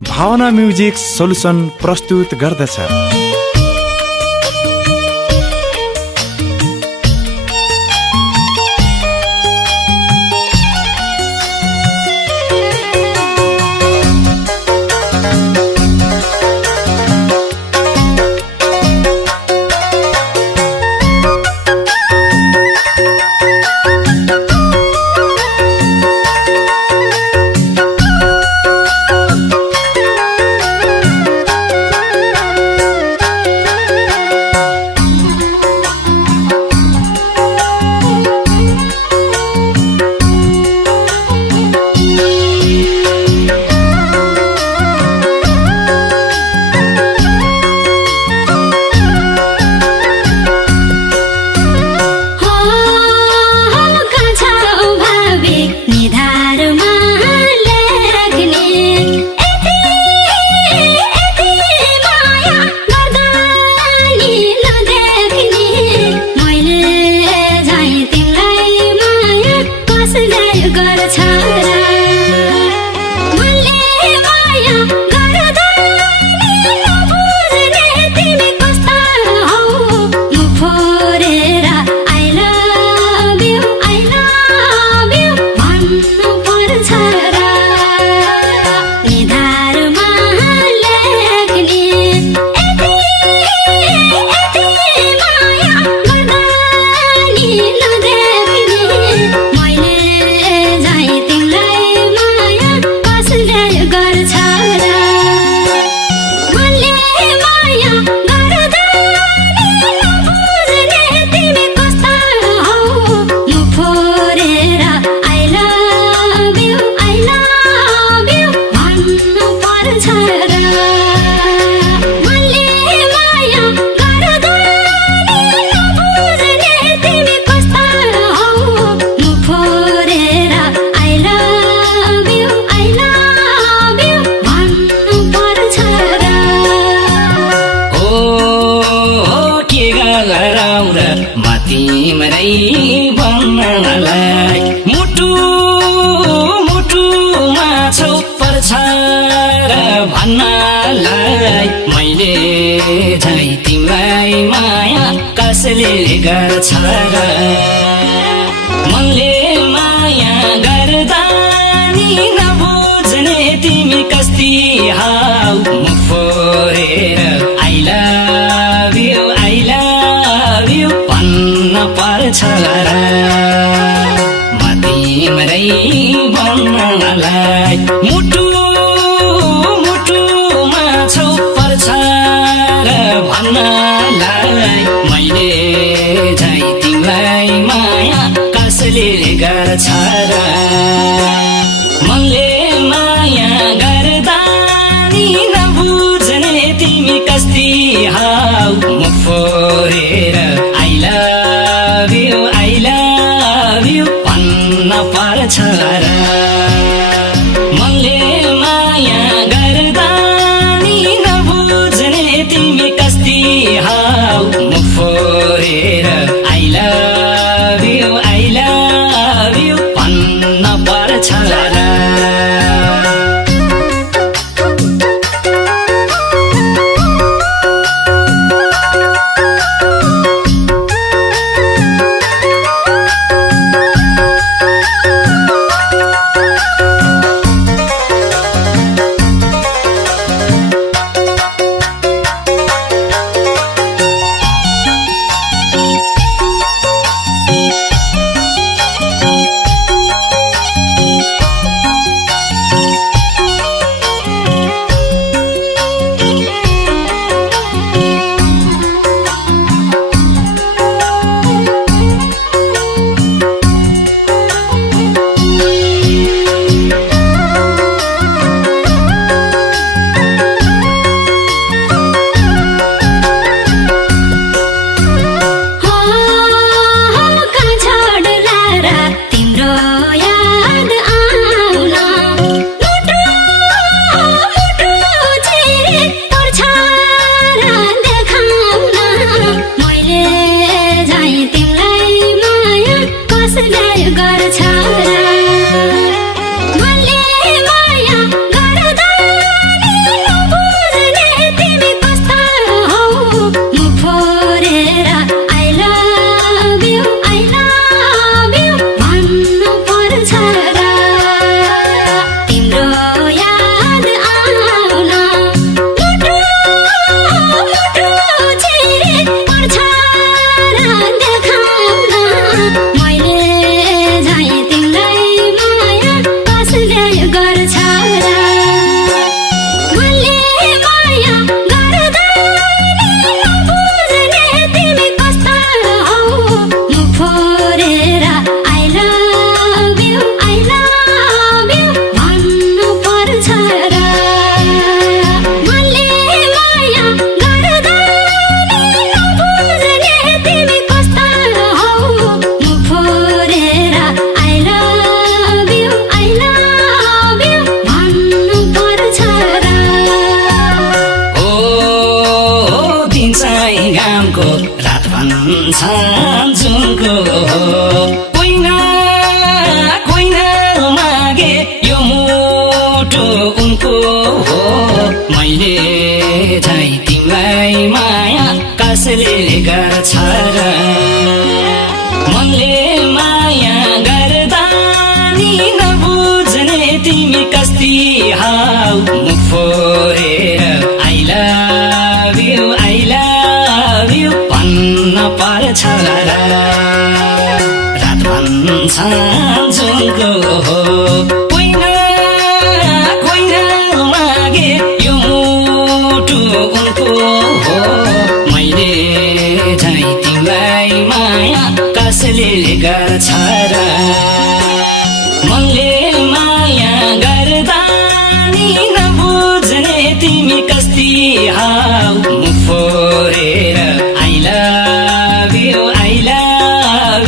भावना music solution प्रस्तुत गर्दछ। तिम्रै भन्नलाई मुटु मुटुमा छौ पर्छ र भन्नलाई मैले झै तिमीलाई माया कसले गर्छ र मनले माया गर्दा नि नबुझ्ने तिमी कस्ती हौ मुख फोरेर आई लभ यु भन्न पर्छ र म तिम्रै भन्नलाई मुटु मुटुमा छौ पर्छ र भन्नलाई मैले झै तिमीलाई माया कसले गर्छ र मनले उनको हो मैले झै तिमीलाई माया कसले गर्छ र मनले माया गर्दा नि नबुझ्ने तिमी कस्ती हाउ मुख फोरेर I love you भन्न पर्छ र रात भन्छ जुनको हो कोइन मागे यो मुटु उनको हो मैले झै तिमीलाई माया कसले गर्छ र मनले माया गर्दा नि नबुझ्ने तिमी कस्ती हाउ मुख फोरेर I love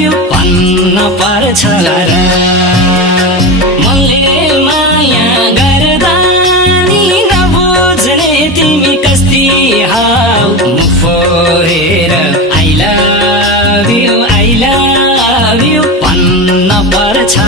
you भन्न पर्छ र मनले माया गर्दा नि नबुझ्ने तिमी कस्ती हाउ मुख फोरेर I love you भन्न पर्छ र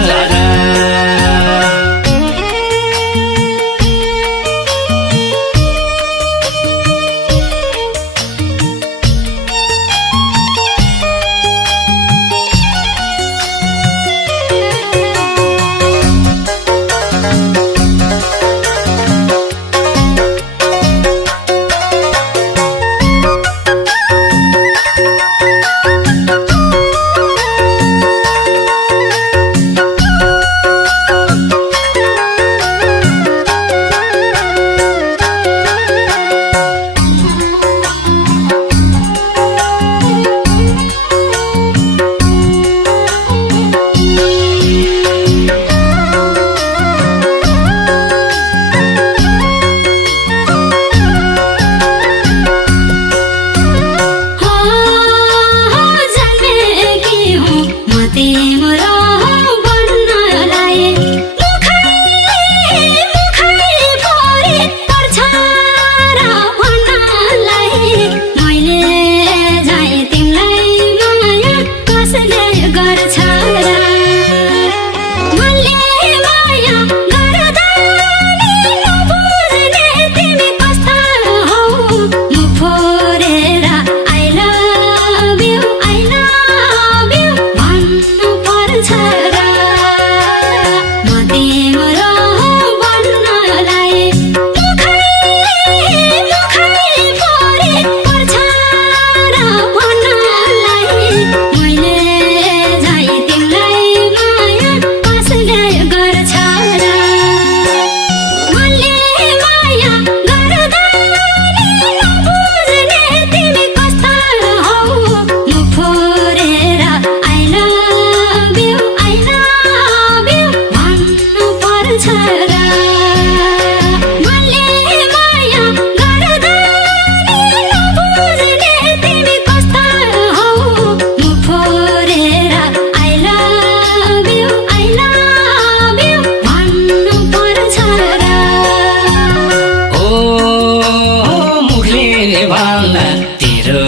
तेरो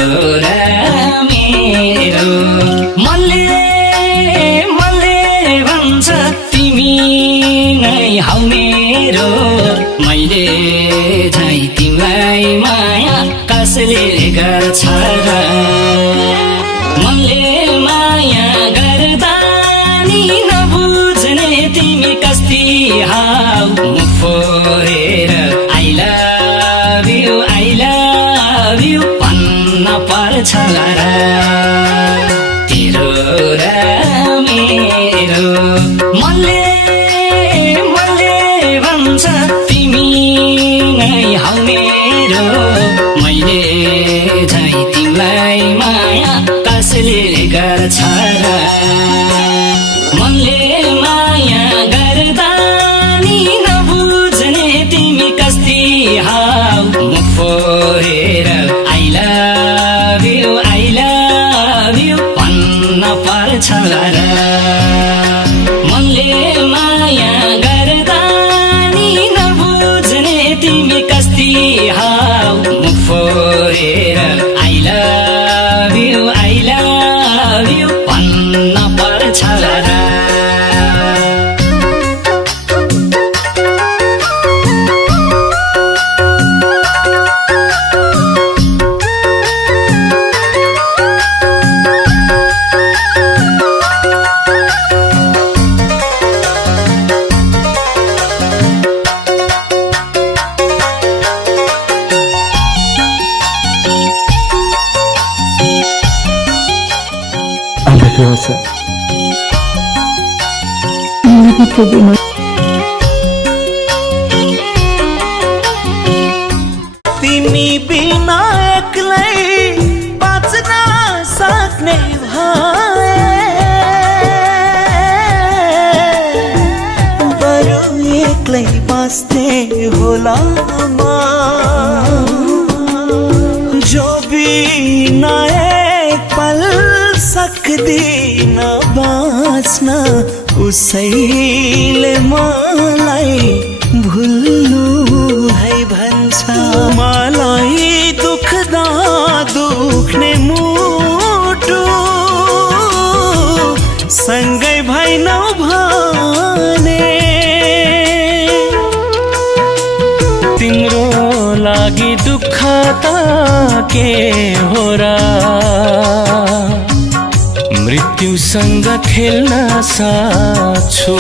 र मेरो मनले भन्छ तिमी नै हौ मेरो मैले झै तिमीलाई माया कसले गर्छ र मनले माया गर्दा नि नबुझ्ने तिमी कस्ती हाउ मुख फोरेर I love you भन्न पर्छ र तेरो र मेरो मनले भन्छ तिमी नै हौ मेरो मैले झै तिमीलाई माया कसले गर्छ र मनले माया गर्दा नि नबुझ्ने तिमी कस्ती हाउ मुख फोरेर I love you भन्न पर्छ र मनले माया गर्दा नि नबुझ्ने तिमी कस्ती हाउ रहेछ। तिमी बिना एक्लै बाँच्न सक्ने भए बरु एक्लै बाँच्ने होला म जो बिना एक पल सक्दिन बाँच्न उसैले मलाई भुल्नु है भन्छ। मलाई दुख्दा दुख्ने मुटु सँगै भएनौ भने तिम्रो लागि दुःख त के हो र मृत्युसँग खेल्न सक्छु।